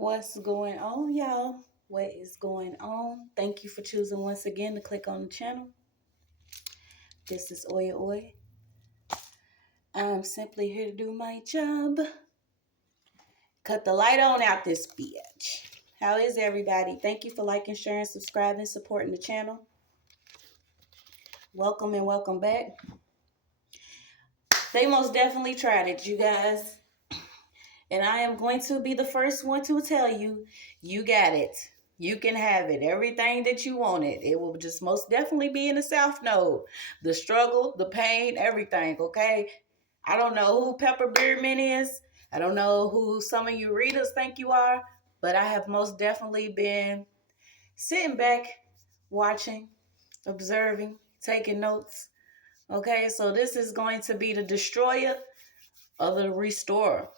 What's going on, y'all? What is going on? Thank you for choosing once again to click on the channel. This is OYAOY. I'm simply here to do my job. Cut the light on out this bitch. How is everybody? Thank you for liking, sharing, subscribing, supporting the channel. Welcome and welcome back. They most definitely tried it, you guys. And I am going to be the first one to tell you, you got it. You can have it. Everything that you wanted. It will just most definitely be in the South Node. The struggle, the pain, everything, okay? I don't know who Pepper Beardman is. I don't know who some of you readers think you are. But I have most definitely been sitting back, watching, observing, taking notes. Okay, so this is going to be the destroyer or the restorer.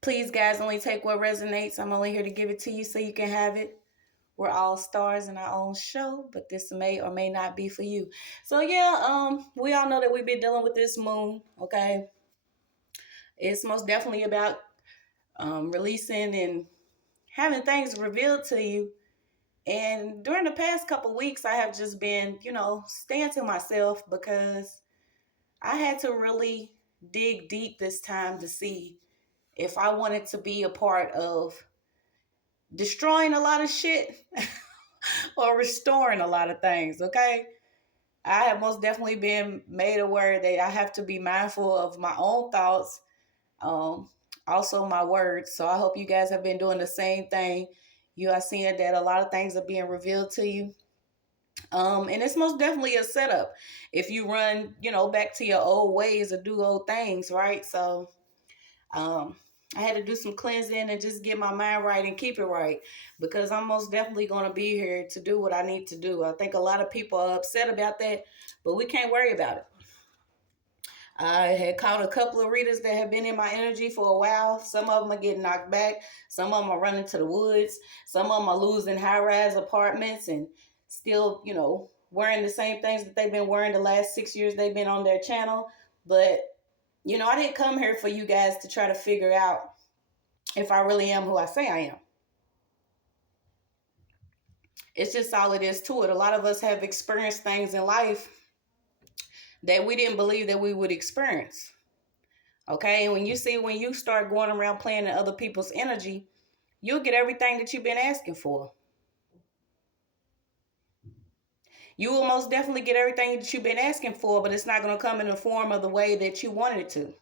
Please, guys, only take what resonates. I'm only here to give it to you so you can have it. We're all stars in our own show, but this may or may not be for you. So yeah, we all know that we've been dealing with this moon, okay? It's most definitely about releasing and having things revealed to you. And during the past couple weeks, I have just been, staying to myself because I had to really dig deep this time to see if I wanted to be a part of destroying a lot of shit or restoring a lot of things, okay? I have most definitely been made aware that I have to be mindful of my own thoughts, also my words. So I hope you guys have been doing the same thing. You are seeing that a lot of things are being revealed to you. And it's most definitely a setup. If you run, back to your old ways or do old things, right? So I had to do some cleansing and just get my mind right and keep it right because I'm most definitely going to be here to do what I need to do. I think a lot of people are upset about that, but we can't worry about it. I had caught a couple of readers that have been in my energy for a while. Some of them are getting knocked back. Some of them are running to the woods. Some of them are losing high-rise apartments and still, wearing the same things that they've been wearing the last 6 years they've been on their channel. But I didn't come here for you guys to try to figure out if I really am who I say I am. It's just all it is to it. A lot of us have experienced things in life that we didn't believe that we would experience. Okay, and when you start going around playing in other people's energy, you'll get everything that you've been asking for. You will most definitely get everything that you've been asking for, but it's not going to come in the form of the way that you wanted it to.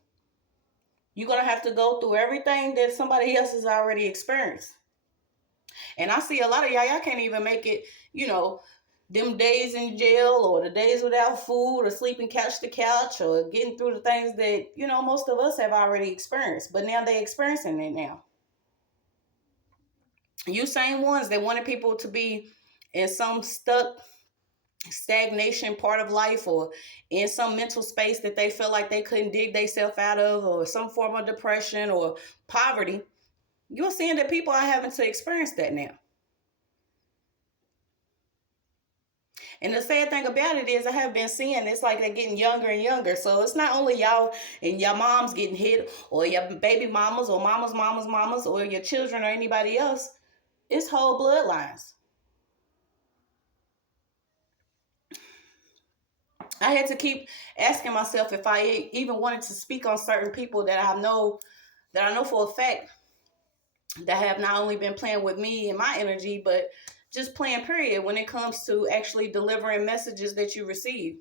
You're going to have to go through everything that somebody else has already experienced. And I see a lot of y'all can't even make it, them days in jail or the days without food or sleeping couch to couch or getting through the things that, most of us have already experienced. But now they're experiencing it now. You same ones that wanted people to be in some stagnation part of life or in some mental space that they feel like they couldn't dig themselves out of or some form of depression or poverty. You're seeing that people are having to experience that now. And the sad thing about it is I have been seeing it's like they're getting younger and younger. So it's not only y'all and your moms getting hit or your baby mamas or mamas or your children or anybody else. It's whole bloodlines. I had to keep asking myself if I even wanted to speak on certain people that I know for a fact that have not only been playing with me and my energy, but just playing period when it comes to actually delivering messages that you receive.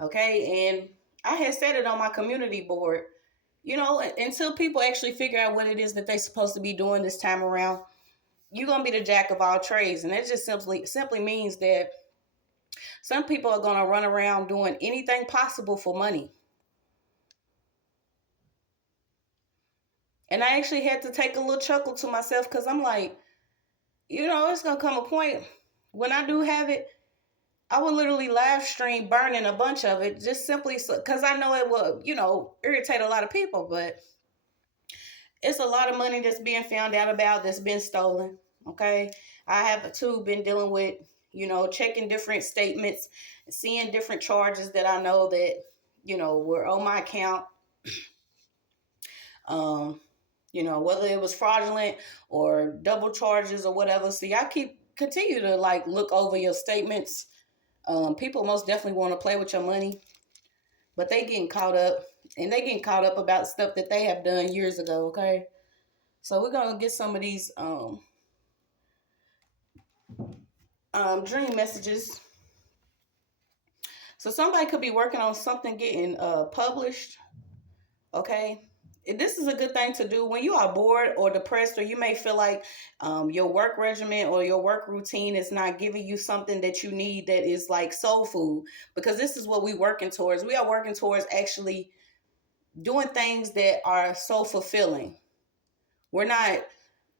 Okay. And I had said it on my community board, until people actually figure out what it is that they're supposed to be doing this time around, you're going to be the jack of all trades. And that just simply means that some people are going to run around doing anything possible for money. And I actually had to take a little chuckle to myself because I'm like, it's going to come a point when I do have it, I would literally live stream burning a bunch of it just simply because I know it will, irritate a lot of people. But it's a lot of money that's being found out about that's been stolen. Okay. I have too been dealing with, checking different statements, seeing different charges that I know that, were on my account. whether it was fraudulent or double charges or whatever. So y'all continue to like look over your statements. People most definitely want to play with your money, but they getting caught up, and they getting caught up about stuff that they have done years ago. Okay, so we're gonna get some of these dream messages. So somebody could be working on something getting published. Okay, this is a good thing to do when you are bored or depressed, or you may feel like your work regimen or your work routine is not giving you something that you need, that is like soul food. Because this is what we're working towards. We are working towards actually doing things that are so fulfilling. We're not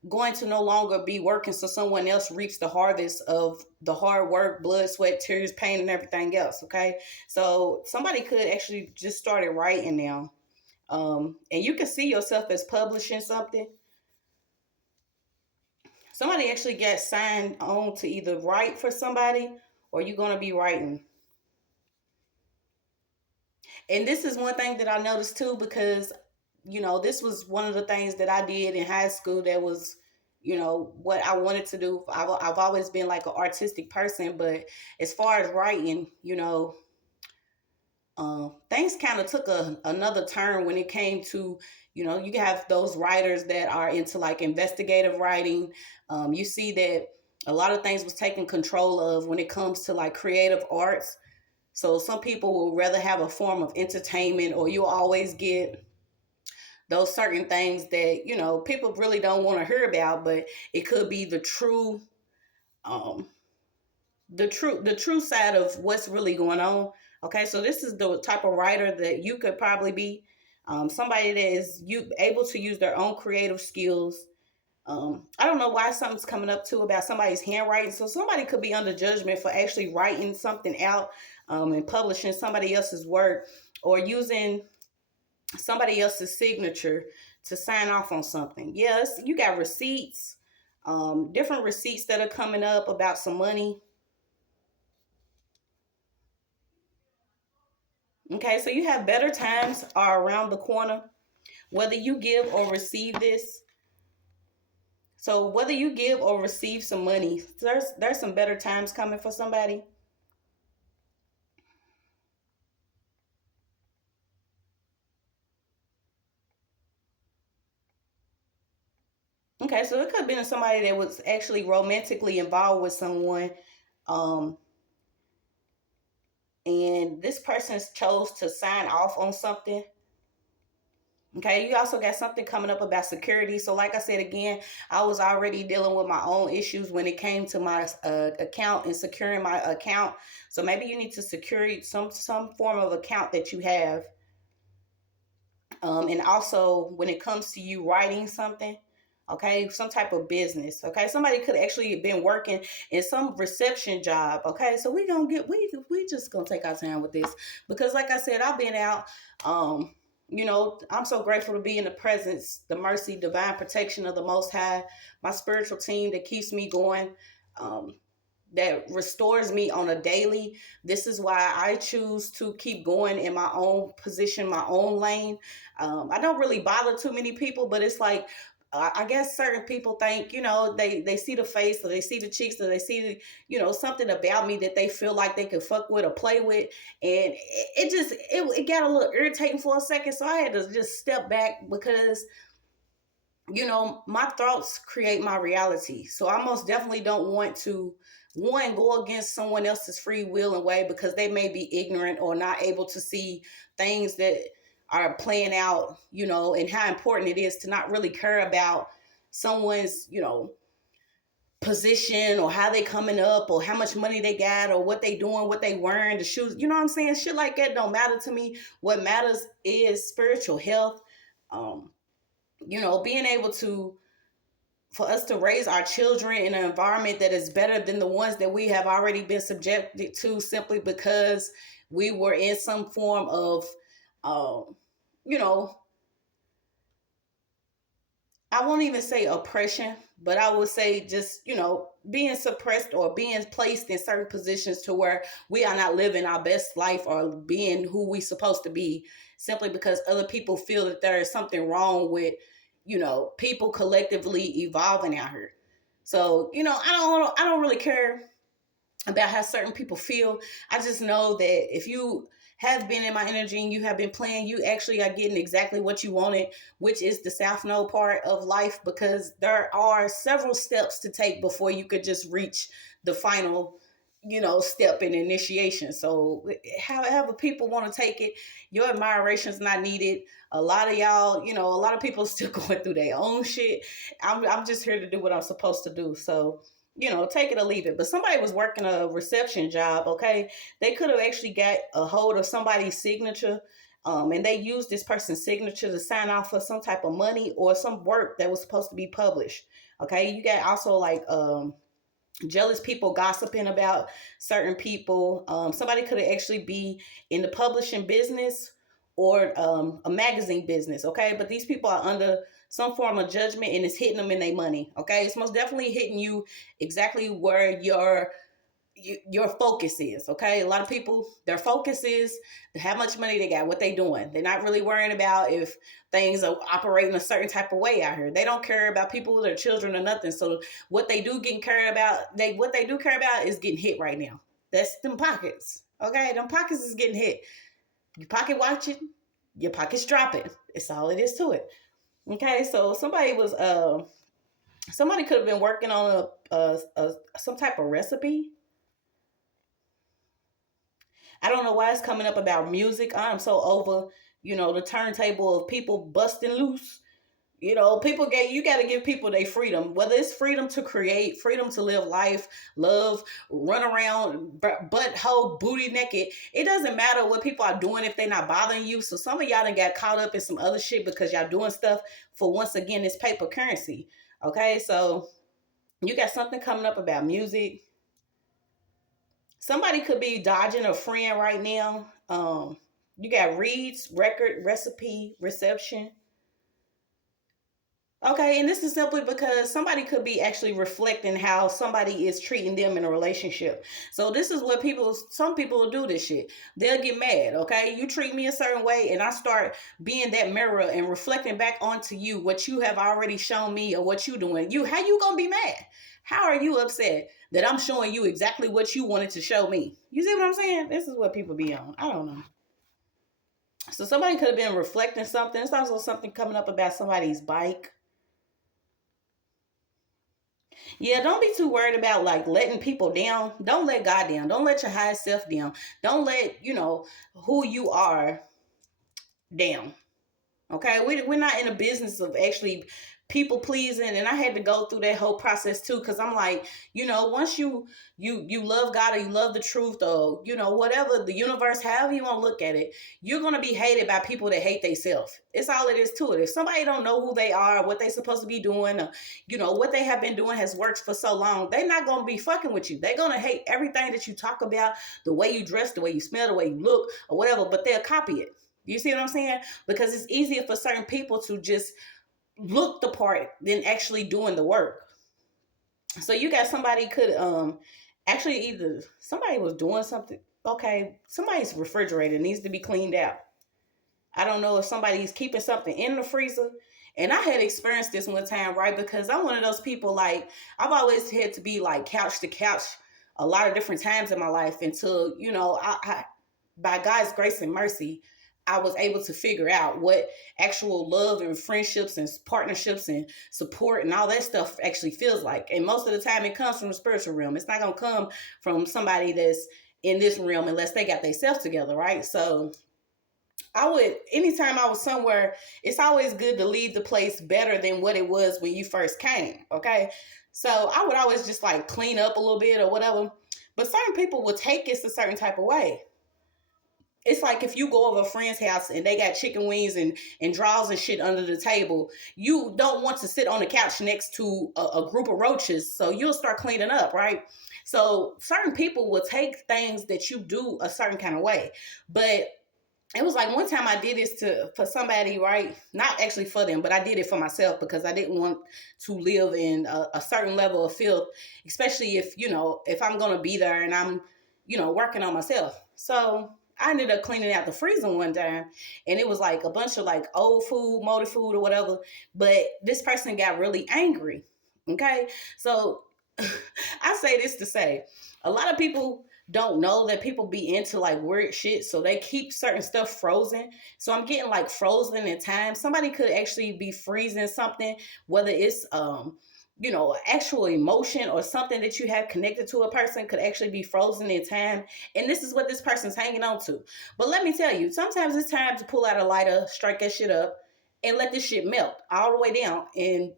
going to no longer be working so someone else reaps the harvest of the hard work, blood, sweat, tears, pain, and everything else. Okay, so somebody could actually just started writing now. And you can see yourself as publishing something. Somebody actually got signed on to either write for somebody, or you're going to be writing. And this is one thing that I noticed too, because, this was one of the things that I did in high school that was, what I wanted to do. I've always been like an artistic person, but as far as writing, things kind of took another turn when it came to, you have those writers that are into like investigative writing. You see that a lot of things was taken control of when it comes to like creative arts. So some people will rather have a form of entertainment, or you'll always get those certain things that, people really don't want to hear about, but it could be um, the true side of what's really going on. Okay, so this is the type of writer that you could probably be. Somebody that is able to use their own creative skills. I don't know why something's coming up too about somebody's handwriting. So somebody could be under judgment for actually writing something out and publishing somebody else's work, or using somebody else's signature to sign off on something. Yes, you got receipts, different receipts that are coming up about some money. Okay, so you have better times are around the corner, whether you give or receive this. So whether you give or receive some money, there's some better times coming for somebody. Okay, so it could have been somebody that was actually romantically involved with someone, um, and this person chose to sign off on something. Okay, you also got something coming up about security. So like I said again, I was already dealing with my own issues when it came to my account and securing my account. So maybe you need to secure some form of account that you have. And also when it comes to you writing something, okay, some type of business. Okay, somebody could actually have been working in some reception job. Okay, so we just gonna take our time with this, because like I said, I've been out. I'm so grateful to be in the presence, the mercy, divine protection of the Most High, my spiritual team that keeps me going, that restores me on a daily. This is why I choose to keep going in my own position, my own lane. I don't really bother too many people, but it's like, I guess certain people think, they see the face, or they see the cheeks, or they see, something about me that they feel like they can fuck with or play with. And it got a little irritating for a second. So I had to just step back, because, my thoughts create my reality. So I most definitely don't want to, one, go against someone else's free will and way, because they may be ignorant or not able to see things that are playing out, and how important it is to not really care about someone's, position, or how they coming up, or how much money they got, or what they doing, what they wearing, the shoes, you know what I'm saying? Shit like that don't matter to me. What matters is spiritual health. Being able to, for us to raise our children in an environment that is better than the ones that we have already been subjected to, simply because we were in some form of, you know, I won't even say oppression, but I would say just, being suppressed or being placed in certain positions to where we are not living our best life or being who we supposed to be, simply because other people feel that there is something wrong with, people collectively evolving out here. So, I don't really care about how certain people feel. I just know that if you have been in my energy and you have been playing, you actually are getting exactly what you wanted, which is the South Node part of life, because there are several steps to take before you could just reach the final step in initiation. So however people want to take it, your admiration is not needed. A lot of y'all, a lot of people still going through their own shit. I'm just here to do what I'm supposed to do. So take it or leave it. But somebody was working a reception job, okay? They could have actually got a hold of somebody's signature, and they used this person's signature to sign off for some type of money or some work that was supposed to be published. Okay, you got also like jealous people gossiping about certain people. Somebody could actually be in the publishing business or a magazine business, okay? But these people are under some form of judgment, and it's hitting them in their money, okay? It's most definitely hitting you exactly where your focus is, okay? A lot of people, their focus is how much money they got, what they doing. They're not really worrying about if things are operating a certain type of way out here. They don't care about people, their children, or nothing. So what they do care about is getting hit right now. That's them pockets, okay? Them pockets is getting hit. You pocket watching, your pocket's dropping. It's all it is to it. Okay, so somebody could have been working on some type of recipe. I don't know why it's coming up about music. I'm so over, the turntable of people busting loose. You got to give people their freedom, whether it's freedom to create, freedom to live life, love, run around, butthole, booty naked. It doesn't matter what people are doing if they're not bothering you. So some of y'all done got caught up in some other shit because y'all doing stuff for, once again, this paper currency. Okay, so you got something coming up about music. Somebody could be dodging a friend right now. You got reads, record, recipe, reception. Okay, and this is simply because somebody could be actually reflecting how somebody is treating them in a relationship. So this is what some people will do this shit. They'll get mad, okay? You treat me a certain way, and I start being that mirror and reflecting back onto you what you have already shown me or what you doing. How you gonna be mad? How are you upset that I'm showing you exactly what you wanted to show me? You see what I'm saying? This is what people be on. I don't know. So somebody could have been reflecting something. It's also something coming up about somebody's bike. Yeah, don't be too worried about like letting people down. Don't let God down. Don't let your high self down. Don't let, who you are down. Okay? We're not in a business of actually people pleasing, and I had to go through that whole process too, because I'm like, once you love God or you love the truth, or whatever the universe, however you want to look at it, you're gonna be hated by people that hate themselves. It's all it is to it. If somebody don't know who they are, what they supposed to be doing, or, what they have been doing has worked for so long, they're not gonna be fucking with you. They're gonna hate everything that you talk about, the way you dress, the way you smell, the way you look, or whatever, but they'll copy it. You see what I'm saying? Because it's easier for certain people to just look the part than actually doing the work. So you got somebody could actually either somebody was doing something. Okay, somebody's refrigerator needs to be cleaned out. I don't know if somebody's keeping something in the freezer. And I had experienced this one time, right? Because I'm one of those people, like, I've always had to be like couch to couch a lot of different times in my life until, I by God's grace and mercy, I was able to figure out what actual love and friendships and partnerships and support and all that stuff actually feels like. And most of the time it comes from the spiritual realm. It's not going to come from somebody that's in this realm unless they got themselves together, right? So anytime I was somewhere, it's always good to leave the place better than what it was when you first came, okay? So I would always just like clean up a little bit or whatever. But certain people will take it a certain type of way. It's like if you go over a friend's house and they got chicken wings and drawers and shit under the table, you don't want to sit on the couch next to a group of roaches, so you'll start cleaning up, right? So certain people will take things that you do a certain kind of way. But it was like one time I did this for somebody, right? Not actually for them, but I did it for myself because I didn't want to live in a certain level of filth, especially if I'm going to be there and I'm, working on myself. So I ended up cleaning out the freezer one time, and it was like a bunch of like old food, moldy food, or whatever. But this person got really angry. Okay, so I say this to say, a lot of people don't know that people be into like weird shit, so they keep certain stuff frozen. So I'm getting like frozen in time. Somebody could actually be freezing something, whether it's actual emotion or something that you have connected to a person could actually be frozen in time. And this is what this person's hanging on to. But let me tell you, sometimes it's time to pull out a lighter, strike that shit up, and let this shit melt all the way down and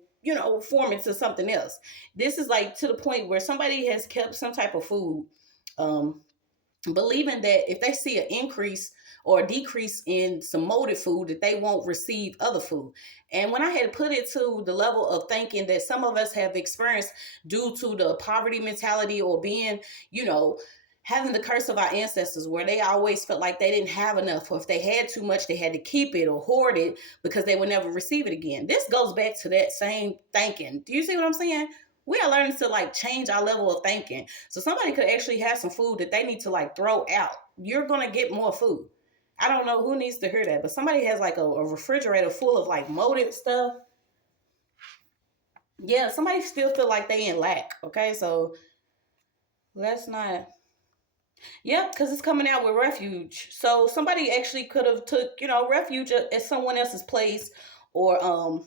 form into something else. This is like to the point where somebody has kept some type of food, um, believing that if they see an increase or a decrease in some molded food, that they won't receive other food. And when I had put it to the level of thinking that some of us have experienced due to the poverty mentality or being, you know, having the curse of our ancestors where they always felt like they didn't have enough, or if they had too much they had to keep it or hoard it because they would never receive it again. This goes back to that same thinking. Do you see what I'm saying? We are learning to like change our level of thinking. So somebody could actually have some food that they need to like throw out. You're going to get more food. I don't know who needs to hear that, but somebody has like a refrigerator full of like molded stuff. Yeah, somebody still feel like they in lack. Okay, so let's not. Yep, because it's coming out with refuge. So somebody actually could have took, refuge at someone else's place, or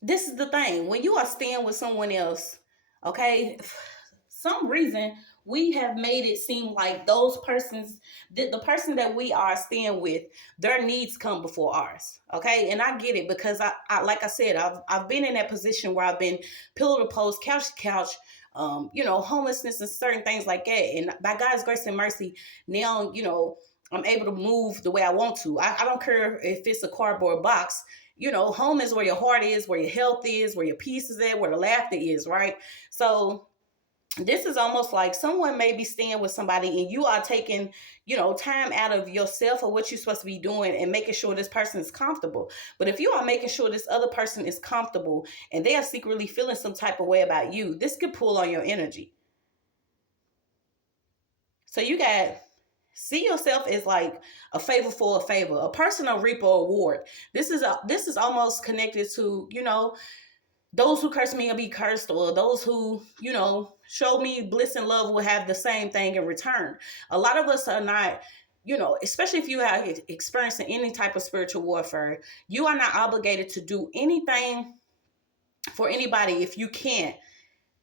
this is the thing. When you are staying with someone else, okay, some reason we have made it seem like those persons, the person that we are staying with, their needs come before ours. Okay, and I get it because I like I said, I've been in that position where I've been pillow to post, couch to couch, homelessness and certain things like that. And by God's grace and mercy, now I'm able to move the way I want to. I don't care if it's a cardboard box. Home is where your heart is, where your health is, where your peace is at, where the laughter is, right? So this is almost like someone may be staying with somebody and you are taking, time out of yourself or what you're supposed to be doing and making sure this person is comfortable. But if you are making sure this other person is comfortable and they are secretly feeling some type of way about you, this could pull on your energy. So you got see yourself as like a favor for a favor, a personal reap or award. This is almost connected to, those who curse me will be cursed, or those who, show me bliss and love will have the same thing in return. A lot of us are not, especially if you are experiencing any type of spiritual warfare, you are not obligated to do anything for anybody if you can't,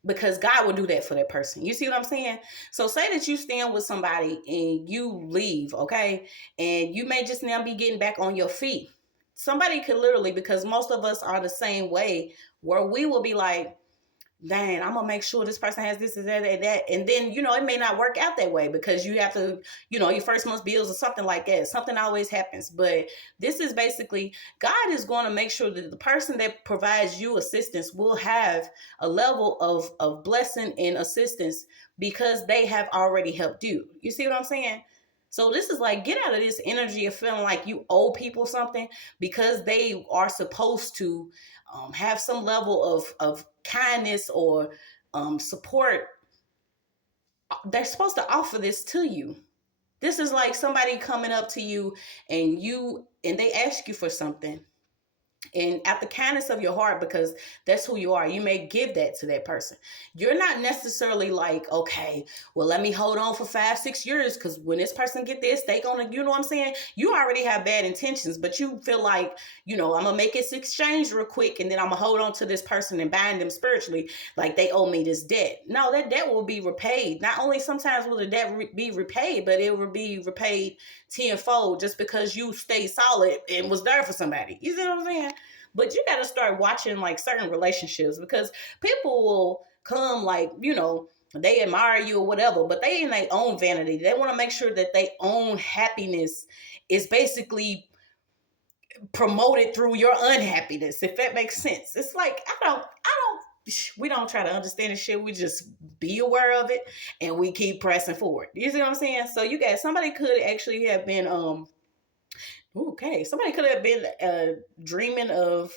because God will do that for that person. You see what I'm saying? So say that you stand with somebody and you leave, okay? And you may just now be getting back on your feet. Somebody could literally, because most of us are the same way, where we will be like, dang, I'm gonna make sure this person has this and that and that. And then, it may not work out that way because you have to, your first month's bills or something like that. Something always happens. But this is basically, God is going to make sure that the person that provides you assistance will have a level of blessing and assistance because they have already helped you. You see what I'm saying? So this is like, get out of this energy of feeling like you owe people something because they are supposed to have some level of kindness or support. They're supposed to offer this to you. This is like somebody coming up to you and they ask you for something, and out the kindness of your heart, because that's who you are, you may give that to that person. You're not necessarily like, okay, well, let me hold on for 5-6 years because when this person get this, they gonna, you know what I'm saying? You already have bad intentions, but you feel like, I'm gonna make this exchange real quick and then I'm gonna hold on to this person and bind them spiritually like they owe me this debt. No, that debt will be repaid. Not only sometimes will the debt be repaid, but it will be repaid tenfold just because you stay solid and was there for somebody. You see what I'm saying? But you got to start watching like certain relationships, because people will come like, they admire you or whatever, but they in their own vanity. They want to make sure that their own happiness is basically promoted through your unhappiness, if that makes sense. It's like, we don't try to understand this shit. We just be aware of it and we keep pressing forward. You see what I'm saying? So you guys, somebody could actually have been, okay, somebody could have been dreaming of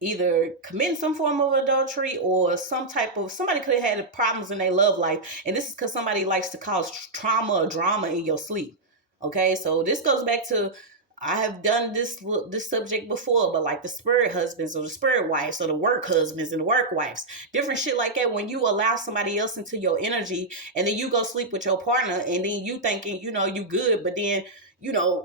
either committing some form of adultery, or somebody could have had problems in their love life, and this is because somebody likes to cause trauma or drama in your sleep. Okay, so this goes back to, I have done this subject before, but like the spirit husbands or the spirit wives or the work husbands and the work wives, different shit like that. When you allow somebody else into your energy, and then you go sleep with your partner, and then you thinking you good, but then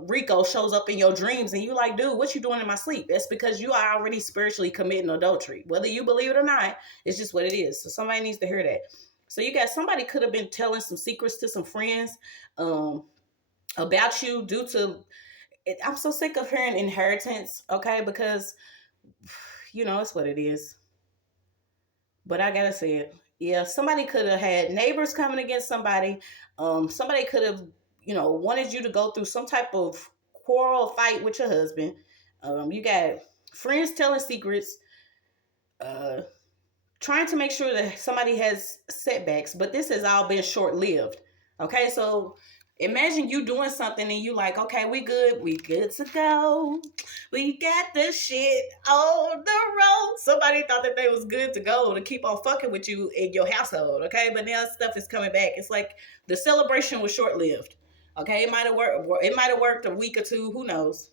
Rico shows up in your dreams, and you like, dude, what you doing in my sleep? That's because you are already spiritually committing adultery. Whether you believe it or not, it's just what it is. So somebody needs to hear that. So you got somebody could have been telling some secrets to some friends about you due to I'm so sick of hearing inheritance, okay? Because it's what it is. But I gotta say it. Yeah, somebody could have had neighbors coming against somebody. Somebody could have, wanted you to go through some type of quarrel fight with your husband. You got friends telling secrets, uh, trying to make sure that somebody has setbacks, but this has all been short lived. Okay, so imagine you doing something and you like, okay, we good to go. We got this shit on the road. Somebody thought that they was good to go to keep on fucking with you in your household, okay? But now stuff is coming back. It's like the celebration was short lived. Okay, it might have worked. It might have worked a week or two. Who knows?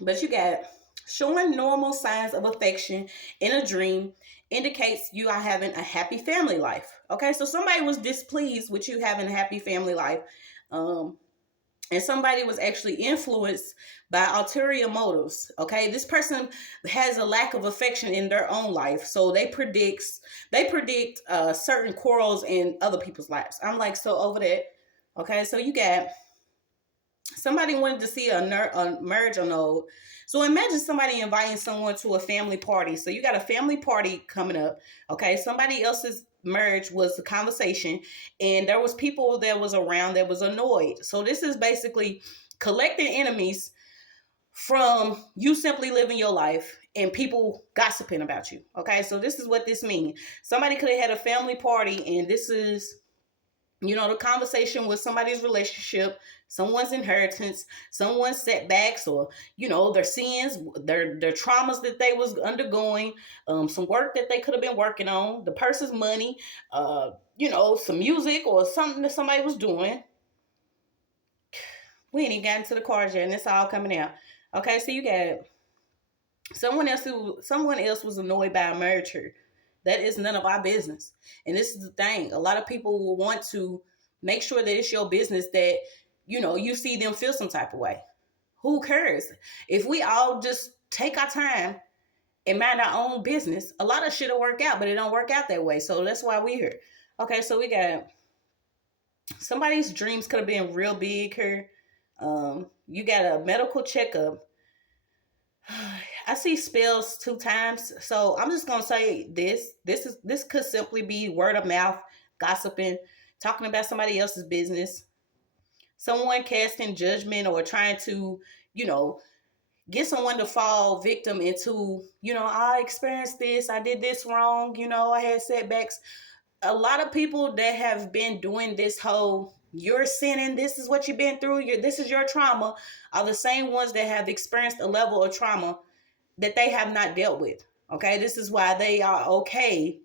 But you got showing normal signs of affection in a dream indicates you are having a happy family life. Okay, so somebody was displeased with you having a happy family life. And somebody was actually influenced by ulterior motives. Okay, this person has a lack of affection in their own life, so they predict certain quarrels in other people's lives. I'm like, so over that. Okay, so you got somebody wanted to see a merge annulled. So imagine somebody inviting someone to a family party. So you got a family party coming up. Okay, somebody else's marriage was the conversation, and there was people that was around that was annoyed. So this is basically collecting enemies from you simply living your life and people gossiping about you. Okay, so this is what this means. Somebody could have had a family party, and this is the conversation with somebody's relationship, someone's inheritance, someone's setbacks, or their sins, their traumas that they was undergoing, some work that they could have been working on, the person's money, some music or something that somebody was doing. We ain't even gotten to the cards yet, and it's all coming out. Okay, so you got someone else was annoyed by a merger. That is none of our business. And this is the thing. A lot of people will want to make sure that it's your business that, you see them feel some type of way. Who cares? If we all just take our time and mind our own business, a lot of shit will work out, but it don't work out that way. So that's why we're here. Okay, so we got somebody's dreams could have been real big here. You got a medical checkup. I see spells 2 times, so I'm just gonna say this. This could simply be word of mouth, gossiping, talking about somebody else's business, someone casting judgment or trying to, get someone to fall victim into, I experienced this, I did this wrong, I had setbacks. A lot of people that have been doing this whole you're sinning, this is what you've been through, this is your trauma, are the same ones that have experienced a level of trauma that they have not dealt with. Okay, this is why they are okay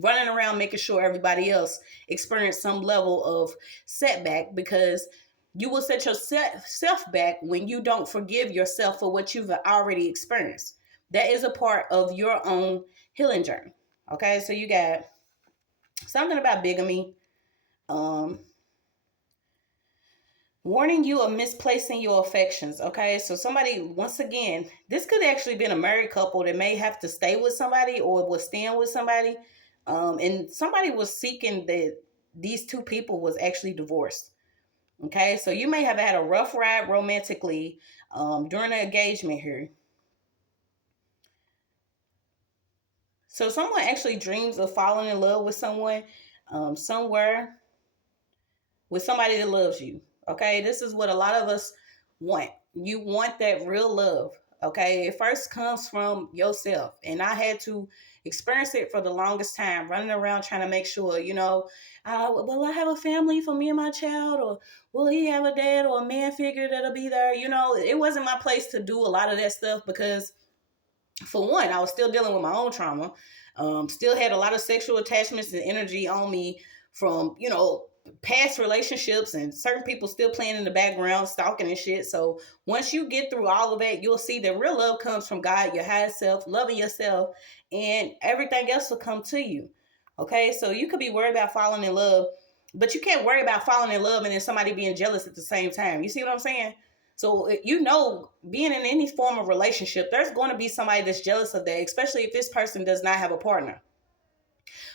running around making sure everybody else experience some level of setback, because you will set yourself back when you don't forgive yourself for what you've already experienced. That is a part of your own healing journey. Okay, so you got something about bigamy. Warning you of misplacing your affections. Okay, so somebody, once again, this could actually been a married couple that may have to stay with somebody or was staying with somebody, and somebody was seeking that these two people was actually divorced. Okay, so you may have had a rough ride romantically during the engagement here. So someone actually dreams of falling in love with someone somewhere, with somebody that loves you. Okay, this is what a lot of us want. You want that real love. Okay, it first comes from yourself. And I had to experience it for the longest time, running around trying to make sure, will I have a family for me and my child? Or will he have a dad or a man figure that'll be there? It wasn't my place to do a lot of that stuff because, for one, I was still dealing with my own trauma. Still had a lot of sexual attachments and energy on me from, past relationships, and certain people still playing in the background, stalking and shit. So once you get through all of that, you'll see that real love comes from God, your higher self, loving yourself, and everything else will come to you. Okay, so you could be worried about falling in love, but you can't worry about falling in love and then somebody being jealous at the same time. You see what I'm saying? So, being in any form of relationship, there's going to be somebody that's jealous of that, especially if this person does not have a partner.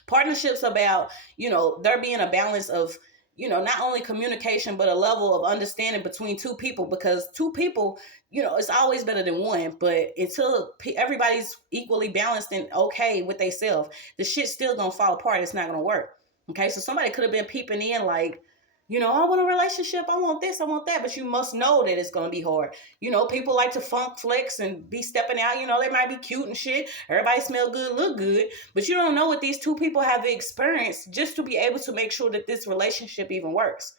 Partnerships about, there being a balance of, not only communication, but a level of understanding between two people, because two people, it's always better than one. But until everybody's equally balanced and okay with themselves, the shit's still going to fall apart. It's not going to work. Okay. So somebody could have been peeping in like, I want a relationship. I want this. I want that. But you must know that it's going to be hard. People like to funk flex and be stepping out. They might be cute and shit. Everybody smell good, look good. But you don't know what these two people have experienced just to be able to make sure that this relationship even works.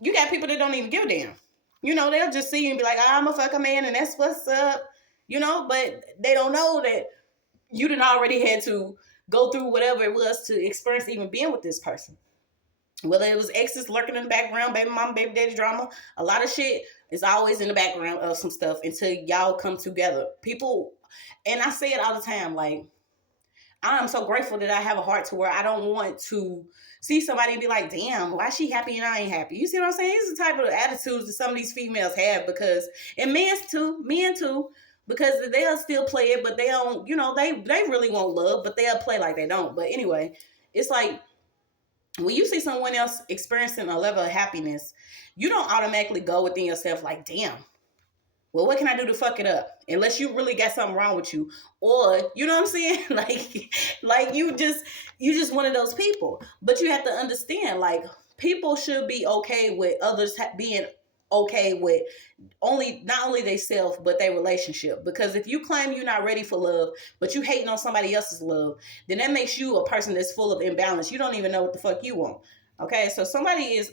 You got people that don't even give a damn. They'll just see you and be like, I'm a fucking man and that's what's up. But they don't know that you done already had to go through whatever it was to experience even being with this person. Whether it was exes lurking in the background, baby mama, baby daddy drama, a lot of shit is always in the background of some stuff until y'all come together. People, and I say it all the time, like, I'm so grateful that I have a heart to where I don't want to see somebody and be like, damn, why she happy and I ain't happy? You see what I'm saying? These are the type of attitudes that some of these females have and men too, because they'll still play it, but they don't, they really want love, but they'll play like they don't. But anyway, it's like, when you see someone else experiencing a level of happiness, you don't automatically go within yourself like, damn, well, what can I do to fuck it up? Unless you really got something wrong with you. Or, you know what I'm saying? like you just one of those people. But you have to understand, like, people should be okay with others being okay with not only they self, but their relationship. Because if you claim you're not ready for love, but you hating on somebody else's love, then that makes you a person that's full of imbalance. You don't even know what the fuck you want. Okay, so somebody is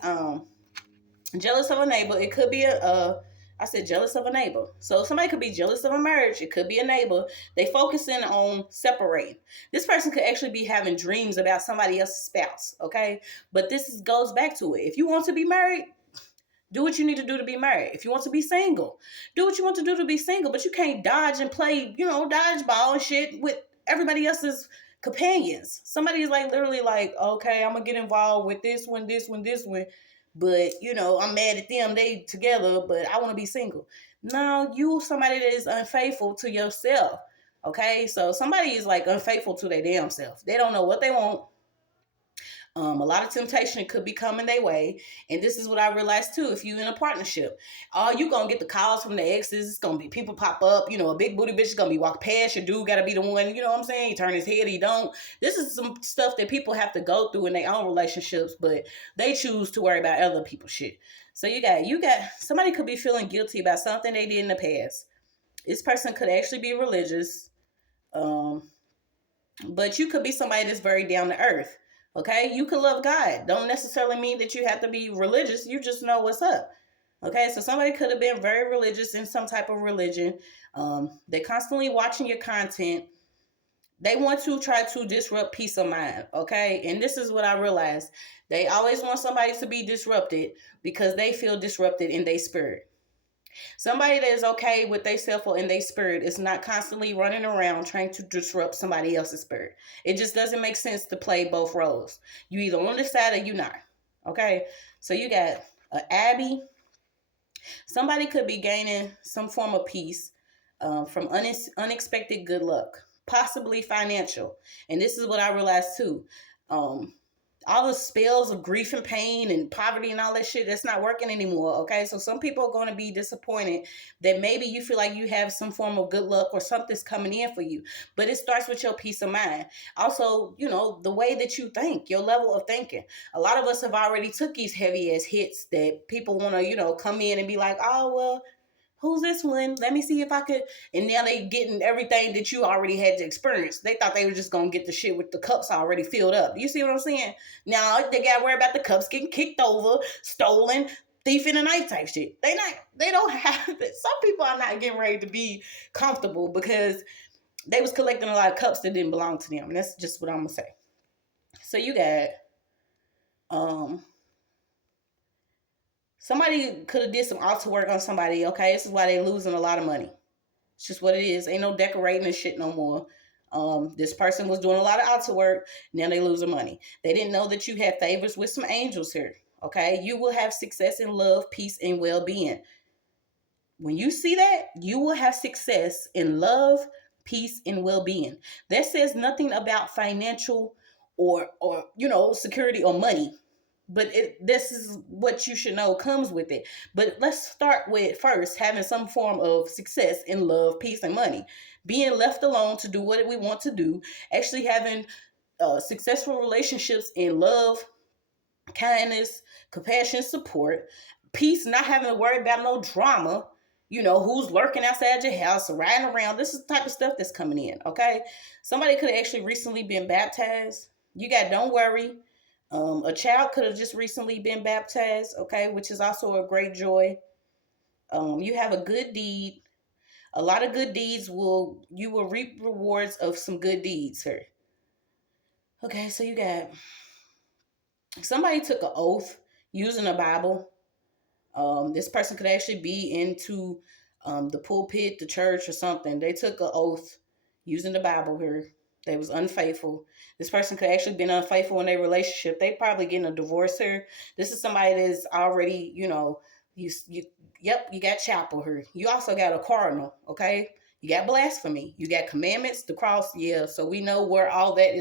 jealous of a neighbor. It could be I said jealous of a neighbor. So somebody could be jealous of a marriage. It could be a neighbor. They focusing on separating. This person could actually be having dreams about somebody else's spouse. Okay, but this goes back to it. If you want to be married, do what you need to do to be married. If you want to be single, do what you want to do to be single. But you can't dodge and play, dodgeball and shit with everybody else's companions. Somebody's like literally like, okay, I'm gonna get involved with this one. But I'm mad at them. They together, but I want to be single. No, you somebody that is unfaithful to yourself. Okay, so somebody is like unfaithful to their damn self. They don't know what they want. A lot of temptation could be coming their way. And this is what I realized too. If you in a partnership, you going to get the calls from the exes. It's going to be people pop up. A big booty bitch is going to be walking past. Your dude got to be the one, you know what I'm saying? He turn his head, he don't. This is some stuff that people have to go through in their own relationships, but they choose to worry about other people's shit. So you got somebody could be feeling guilty about something they did in the past. This person could actually be religious. But you could be somebody that's very down to earth. Okay, you could love God. Don't necessarily mean that you have to be religious. You just know what's up. Okay, so somebody could have been very religious in some type of religion. They're constantly watching your content. They want to try to disrupt peace of mind. Okay, and this is what I realized. They always want somebody to be disrupted because they feel disrupted in their spirit. Somebody that is okay with their self or in their spirit is not constantly running around trying to disrupt somebody else's spirit. It just doesn't make sense to play both roles. You either on this side or you not. Okay, so you got Abby. Somebody could be gaining some form of peace from unexpected good luck, possibly financial. And this is what I realized too. All the spells of grief and pain and poverty and all that shit, that's not working anymore. Okay, so some people are going to be disappointed that maybe you feel like you have some form of good luck or something's coming in for you, but it starts with your peace of mind. Also, the way that you think, your level of thinking. A lot of us have already took these heavy ass hits that people want to come in and be like, oh well, who's this one? Let me see if I could. And now they getting everything that you already had to experience. They thought they were just going to get the shit with the cups already filled up. You see what I'm saying? Now they got to worry about the cups getting kicked over, stolen, thief in the night type shit. They don't have it. Some people are not getting ready to be comfortable because they was collecting a lot of cups that didn't belong to them. And that's just what I'm going to say. So you got, somebody could have did some altar work on somebody, okay? This is why they losing a lot of money. It's just what it is. Ain't no decorating and shit no more. This person was doing a lot of altar work. Now they losing money. They didn't know that you had favors with some angels here, okay? You will have success in love, peace, and well-being. When you see that, you will have success in love, peace, and well-being. That says nothing about financial or security or money. But this is what you should know comes with it. But let's start with first having some form of success in love, peace, and money. Being left alone to do what we want to do. Actually having successful relationships in love, kindness, compassion, support. Peace, not having to worry about no drama. Who's lurking outside your house or riding around. This is the type of stuff that's coming in, okay? Somebody could have actually recently been baptized. You got don't worry. A child could have just recently been baptized, okay, which is also a great joy. You have a good deed. A lot of good deeds you will reap rewards of some good deeds here. Okay, so you got somebody took an oath using a Bible. This person could actually be into the pulpit, the church, or something. They took an oath using the Bible here. They was unfaithful. This person could actually been unfaithful in their relationship. They probably getting a divorce here. This is somebody that's already, you got chapel here. You also got a cardinal, okay? You got blasphemy. You got commandments, the cross, yeah. So we know where all that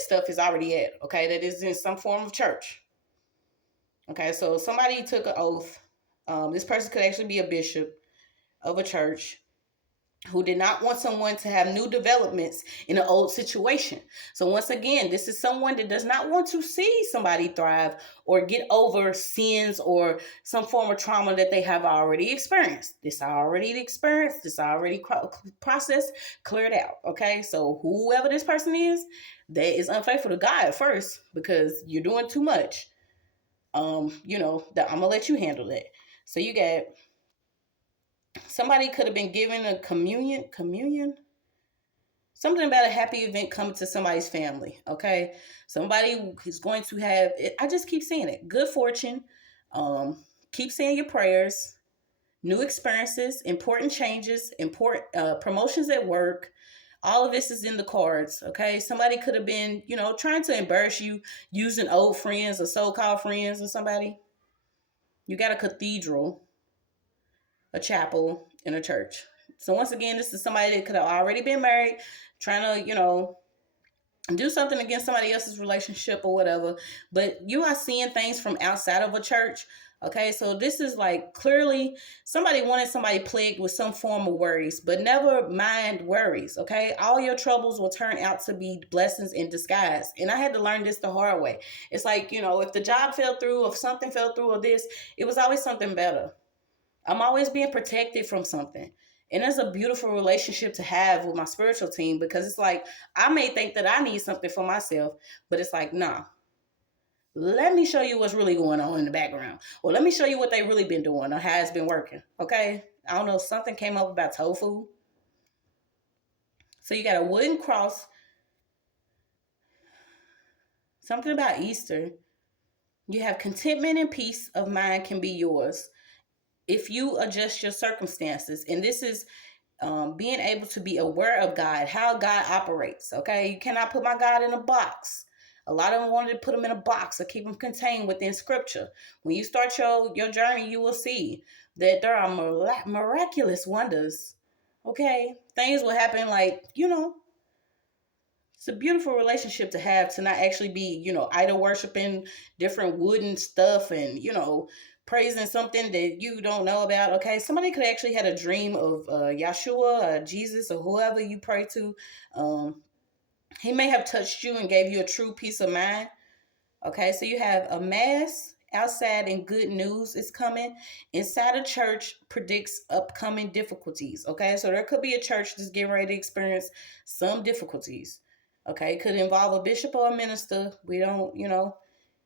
stuff is already at, okay? That is in some form of church. Okay, so somebody took an oath. This person could actually be a bishop of a church who did not want someone to have new developments in an old situation. So once again, this is someone that does not want to see somebody thrive or get over sins or some form of trauma that they have already experienced. This already experienced, this already processed, cleared out. Okay, so whoever this person is, that is unfaithful to God first because you're doing too much. I'm gonna let you handle that. So you got somebody could have been given a communion, something about a happy event coming to somebody's family. Okay, somebody is going to have. I just keep saying it. Good fortune. Keep saying your prayers. New experiences, important changes, important promotions at work. All of this is in the cards, okay? Somebody could have been, trying to embarrass you using old friends or so-called friends or somebody. You got a cathedral, a chapel, and a church. So once again, this is somebody that could have already been married, trying to, do something against somebody else's relationship or whatever. But you are seeing things from outside of a church. Okay, so this is like clearly somebody wanted somebody plagued with some form of worries, but never mind worries. Okay, all your troubles will turn out to be blessings in disguise. And I had to learn this the hard way. It's like, if the job fell through, if something fell through, or this, it was always something better. I'm always being protected from something. And it's a beautiful relationship to have with my spiritual team because it's like, I may think that I need something for myself, but it's like, nah. Let me show you what's really going on in the background. Or let me show you what they really been doing or how it's been working. Okay? I don't know, something came up about tofu. So you got a wooden cross. Something about Easter. You have contentment and peace of mind can be yours if you adjust your circumstances. And this is being able to be aware of God, how God operates. Okay? You cannot put my God in a box. A lot of them wanted to put them in a box or keep them contained within scripture. When you start your journey, you will see that there are miraculous wonders. Okay? Things will happen like, it's a beautiful relationship to have, to not actually be, idol worshiping different wooden stuff and, praising something that you don't know about. Okay? Somebody could actually had a dream of Yeshua, Jesus, or whoever you pray to. He may have touched you and gave you a true peace of mind. Okay, so you have a mass outside and good news is coming. Inside a church predicts upcoming difficulties. Okay, so there could be a church that's getting ready to experience some difficulties. Okay, it could involve a bishop or a minister. We don't,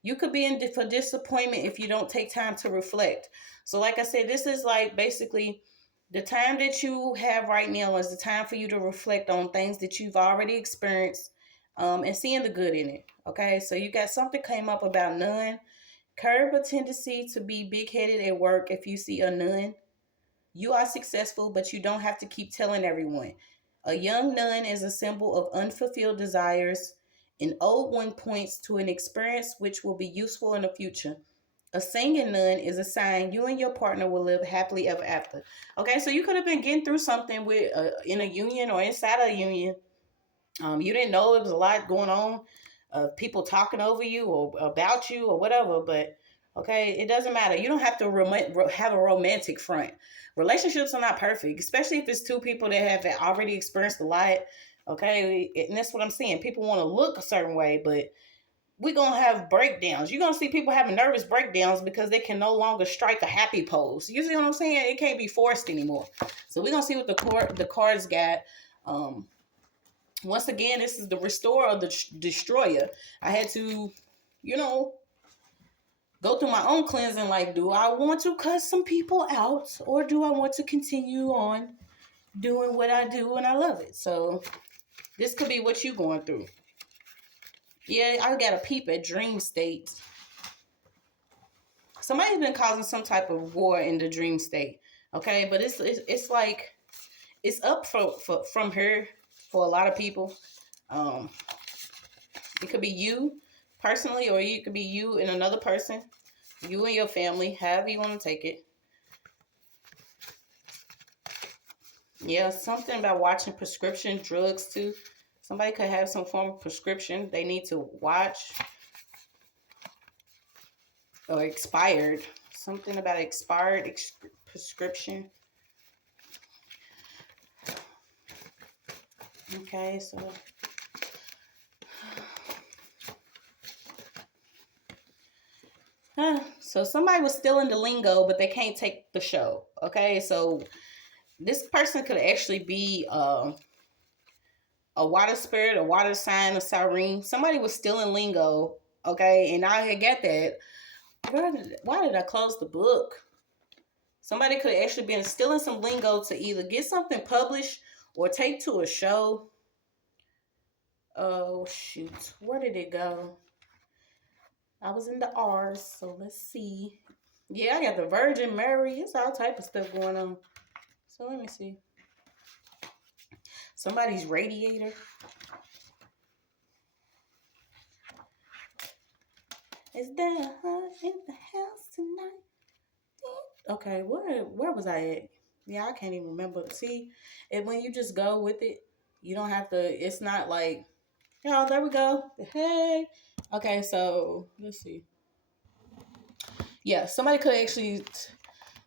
you could be in for disappointment if you don't take time to reflect. So, like I said, this is like basically the time that you have right now is the time for you to reflect on things that you've already experienced, and seeing the good in it. Okay, so you got something came up about none. Curb a tendency to be big headed at work if you see a nun. You are successful, but you don't have to keep telling everyone. A young nun is a symbol of unfulfilled desires. An old one points to an experience which will be useful in the future. A singing nun is a sign you and your partner will live happily ever after. Okay, so you could have been getting through something with in a union or inside a union. You didn't know it was a lot going on, people talking over you or about you or whatever. But okay, it doesn't matter. You don't have to have a romantic front. Relationships are not perfect, especially if it's two people that have already experienced a lot. Okay, and that's what I'm saying. People want to look a certain way, but we're going to have breakdowns. You're going to see people having nervous breakdowns because they can no longer strike a happy pose. You see what I'm saying? It can't be forced anymore. So we're going to see what the cards got. Once again, this is the restorer or the destroyer. I had to, go through my own cleansing. Like, do I want to cut some people out, or do I want to continue on doing what I do and I love it? So this could be what you're going through. Yeah, I got a peep at dream states. Somebody's been causing some type of war in the dream state. Okay, but it's like it's up from her for a lot of people. It could be you personally, or it could be you and another person, you and your family, however you want to take it. Yeah, something about watching prescription drugs too. Somebody could have some form of prescription they need to watch, or expired. Something about expired prescription. Okay, so so somebody was still in the lingo, but they can't take the show. Okay, so this person could actually be a water spirit, a water sign, a siren. Somebody was still in lingo. Okay, and I get that. Why did I close the book? Somebody could have actually been still in some lingo to either get something published or take to a show. Oh, shoot. Where did it go? I was in the R's, so let's see. Yeah, I got the Virgin Mary. It's all type of stuff going on. So let me see. Somebody's radiator. Is there in the house tonight? Okay, where was I at? Yeah, I can't even remember. See, and when you just go with it, you don't have to. It's not like, oh, there we go. Hey, okay. So let's see. Yeah, somebody could actually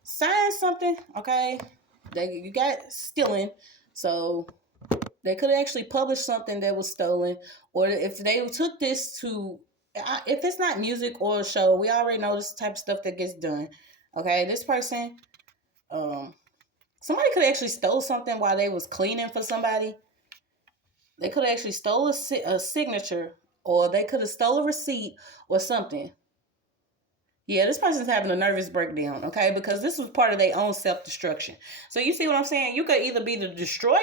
sign something. Okay, you got stealing, so they could actually publish something that was stolen, or if they took this to, if it's not music or a show, we already know this type of stuff that gets done. Okay, this person, somebody could actually stole something while they was cleaning for somebody. They could have actually stole a signature, or they could have stole a receipt or something. Yeah, this person's having a nervous breakdown, okay? Because this was part of their own self-destruction. So you see what I'm saying? You could either be the destroyer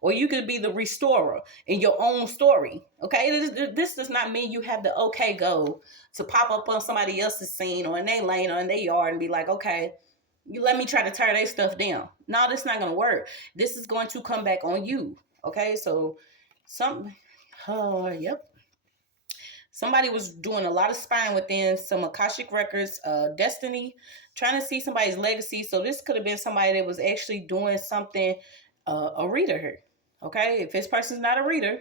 or you could be the restorer in your own story, okay? This does not mean you have the okay go to pop up on somebody else's scene or in their lane or in their yard and be like, okay, you let me try to tear their stuff down. No, that's not going to work. This is going to come back on you, okay? So yep. Somebody was doing a lot of spying within some Akashic records, destiny, trying to see somebody's legacy. So this could have been somebody that was actually doing something, a reader here. Okay, if this person's not a reader,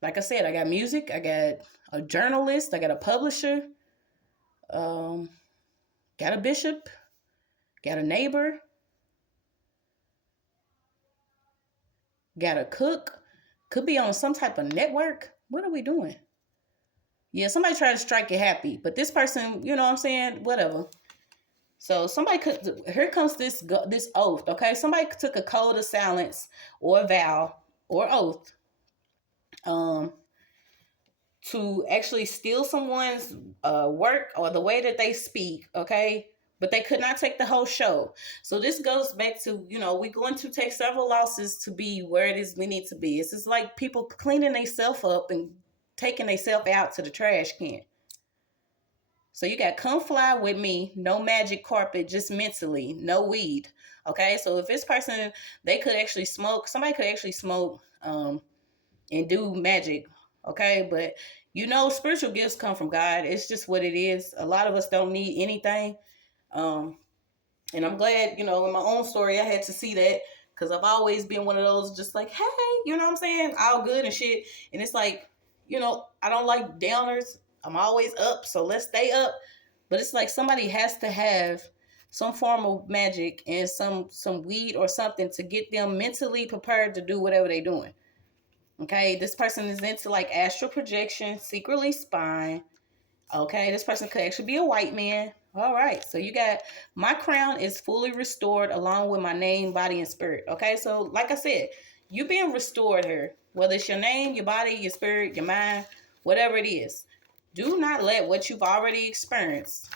like I said, I got music, I got a journalist, I got a publisher, got a bishop, got a neighbor, got a cook, could be on some type of network. What are we doing? Yeah, somebody tried to strike you happy, but this person, you know what I'm saying? Whatever. So somebody could. Here comes this oath. Okay, somebody took a code of silence or a vow or oath, um, to actually steal someone's work or the way that they speak. Okay, but they could not take the whole show. So this goes back to, we're going to take several losses to be where it is we need to be. It's just like people cleaning themselves up and taking themselves out to the trash can. So you got come fly with me, no magic carpet, just mentally, no weed. Okay, so if this person, they could actually smoke, somebody could actually smoke and do magic. Okay, but spiritual gifts come from God. It's just what it is. A lot of us don't need anything. Um, and I'm glad, in my own story, I had to see that, because I've always been one of those just like, hey, you know what I'm saying? All good and shit. And it's like, I don't like downers. I'm always up, so let's stay up. But it's like somebody has to have some form of magic and some weed or something to get them mentally prepared to do whatever they're doing. Okay, this person is into like astral projection, secretly spying. Okay, this person could actually be a white man. All right, so you got my crown is fully restored along with my name, body, and spirit. Okay, so like I said, you being restored here, whether it's your name, your body, your spirit, your mind, whatever it is. Do not let what you've already experienced.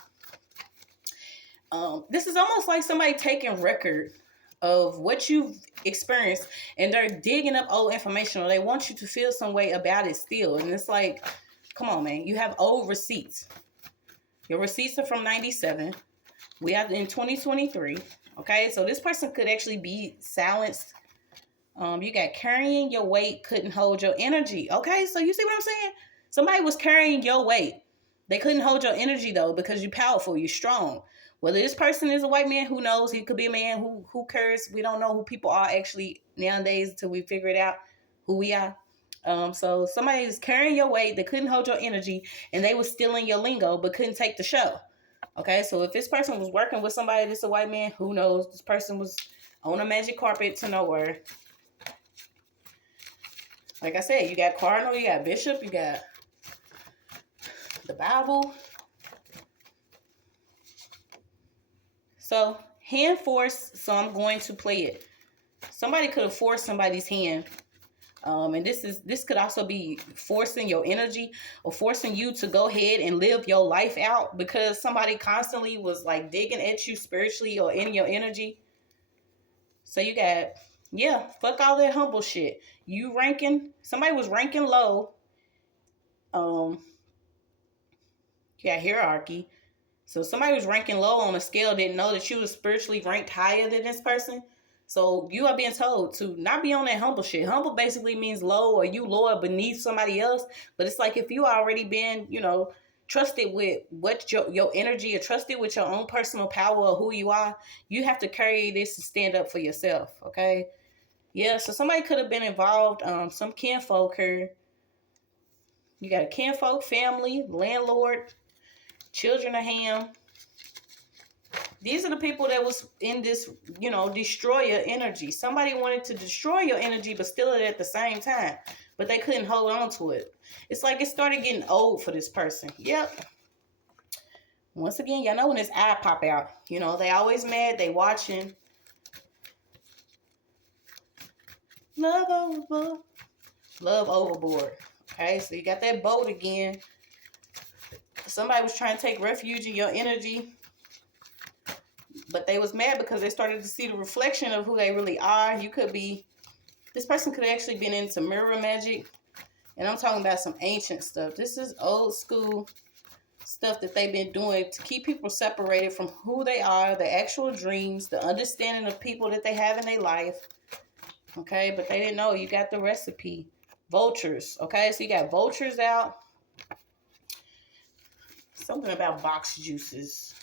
This is almost like somebody taking record of what you've experienced and they're digging up old information, or they want you to feel some way about it still. And it's like, come on, man, you have old receipts. Your receipts are from 97. We have in 2023. Okay, so this person could actually be silenced. You got carrying your weight, couldn't hold your energy. Okay, so you see what I'm saying? Somebody was carrying your weight. They couldn't hold your energy though, because you're powerful, you're strong. Whether this person is a white man, who knows? He could be a man. Who cares? We don't know who people are actually nowadays until we figure it out who we are. So somebody is carrying your weight. They couldn't hold your energy, and they was stealing your lingo, but couldn't take the show. Okay, so if this person was working with somebody that's a white man, who knows? This person was on a magic carpet to nowhere. Like I said, you got cardinal, you got bishop, you got the Bible. So hand force, so I'm going to play it. Somebody could have forced somebody's hand. And this could also be forcing your energy or forcing you to go ahead and live your life out, because somebody constantly was like digging at you spiritually or in your energy. So you got, fuck all that humble shit. Somebody was ranking low. You got hierarchy. So somebody was ranking low on a scale, didn't know that you was spiritually ranked higher than this person. So you are being told to not be on that humble shit. Humble basically means low, or you lower beneath somebody else. But it's like if you already been, trusted with what your energy, or trusted with your own personal power or who you are, you have to carry this to stand up for yourself. Okay. Yeah. So somebody could have been involved. Some kinfolk here. You got a kinfolk, family, landlord, children of Ham. These are the people that was in this, destroyer energy. Somebody wanted to destroy your energy, but steal it at the same time. But they couldn't hold on to it. It's like it started getting old for this person. Yep. Once again, y'all know when this eye pop out. They always mad. They watching. Love overboard. Love overboard. Okay, so you got that boat again. Somebody was trying to take refuge in your energy. But they was mad because they started to see the reflection of who they really are. This person could have actually been into mirror magic. And I'm talking about some ancient stuff. This is old school stuff that they've been doing to keep people separated from who they are, their actual dreams, the understanding of people that they have in their life. Okay, but they didn't know. You got the recipe. Vultures. Okay, so you got vultures out. Something about box juices.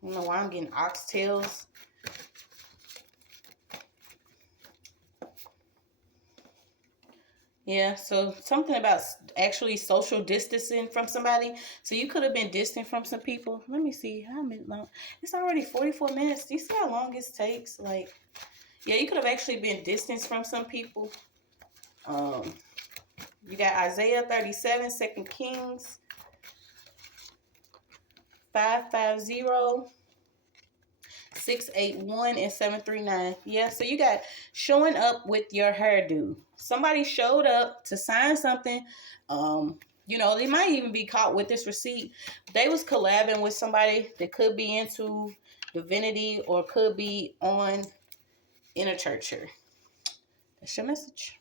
I don't know why I'm getting oxtails. Yeah, so something about actually social distancing from somebody. So you could have been distant from some people. Let me see how long. It's already 44 minutes. Do you see how long this takes? Yeah, you could have actually been distanced from some people. You got Isaiah 37, 2 Kings 550, 681, and 739. Yeah, so you got showing up with your hairdo. Somebody showed up to sign something. They might even be caught with this receipt. They was collabing with somebody that could be into divinity or could be in a church here. That's your message.